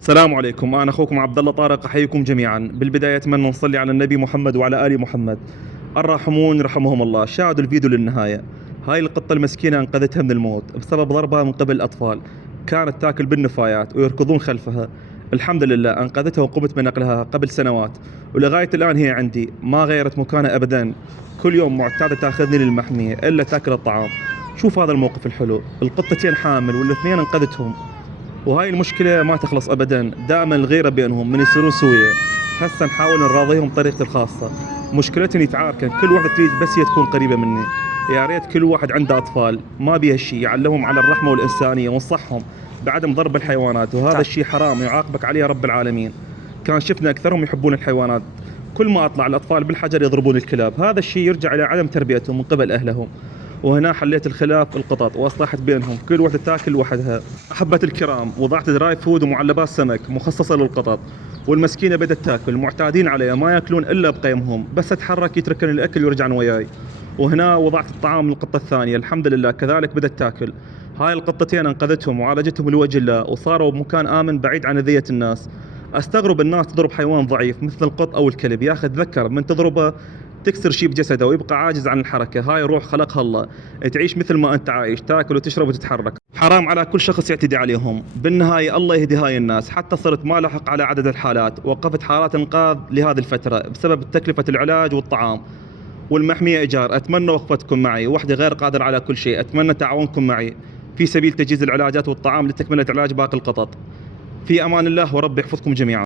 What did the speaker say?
السلام عليكم، أنا أخوكم عبد الله طارق، أحييكم جميعا. بالبداية أتمنى نصلي على النبي محمد وعلى آل محمد. الراحمون رحمهم الله. شاهدوا الفيديو للنهاية. هاي القطة المسكينة أنقذتها من الموت بسبب ضربها من قبل الأطفال، كانت تاكل بالنفايات ويركضون خلفها. الحمد لله أنقذتها وقمت بنقلها قبل سنوات، ولغاية الآن هي عندي، ما غيرت مكانها أبدا. كل يوم معتادة تاخذني للمحمية إلا تاكل الطعام. شوف هذا الموقف الحلو، القطتين حامل والاثنين أنقذتهم، وهاي المشكلة ما تخلص أبدا، دائما الغيرة بينهم من يصيرون سوية. هسه نحاول نراضيهم بطريقتي الخاصة. مشكلتهم يتعاركن، كل واحدة تريد بس هي تكون قريبة مني. يا ريت كل واحد عنده أطفال ما بيها شي يعلمهم على الرحمة والإنسانية ونصحهم بعدم ضرب الحيوانات، وهذا الشي حرام يعاقبك عليه رب العالمين. كان شفنا أكثرهم يحبون الحيوانات، كل ما أطلع الأطفال بالحجر يضربون الكلاب. هذا الشي يرجع إلى عدم تربيتهم من قبل أهلهم. وهنا حليت الخلاف القطط واصلحت بينهم، كل وحده تاكل وحدها. احبتي الكرام، وضعت دراي فود ومعلبات سمك مخصصه للقطط، والمسكينه بدت تاكل، معتادين عليها ما ياكلون الا بقيمهم، بس اتحرك يتركن الاكل ويرجعن وياي. وهنا وضعت الطعام للقطه الثانيه، الحمد لله كذلك بدت تاكل. هاي القطتين انقذتهم وعالجتهم لوجه الله، وصاروا بمكان امن بعيد عن اذيه الناس. استغرب الناس تضرب حيوان ضعيف مثل القط او الكلب، يا اخي تذكر من تضربه تكسر شيء بجسده ويبقى عاجز عن الحركة. هاي روح خلقها الله، تعيش مثل ما أنت عايش، تاكل وتشرب وتتحرك. حرام على كل شخص يعتدي عليهم. بالنهاية الله يهدي هاي الناس. حتى صرت ما لحق على عدد الحالات، وقفت حالات إنقاذ لهذه الفترة بسبب تكلفة العلاج والطعام والمحمية إيجار. أتمنى وقفتكم معي، وحدي غير قادر على كل شيء. أتمنى تعاونكم معي في سبيل تجهيز العلاجات والطعام لتكملة علاج باقي القطط. في أمان الله ورب يحفظكم جميعا.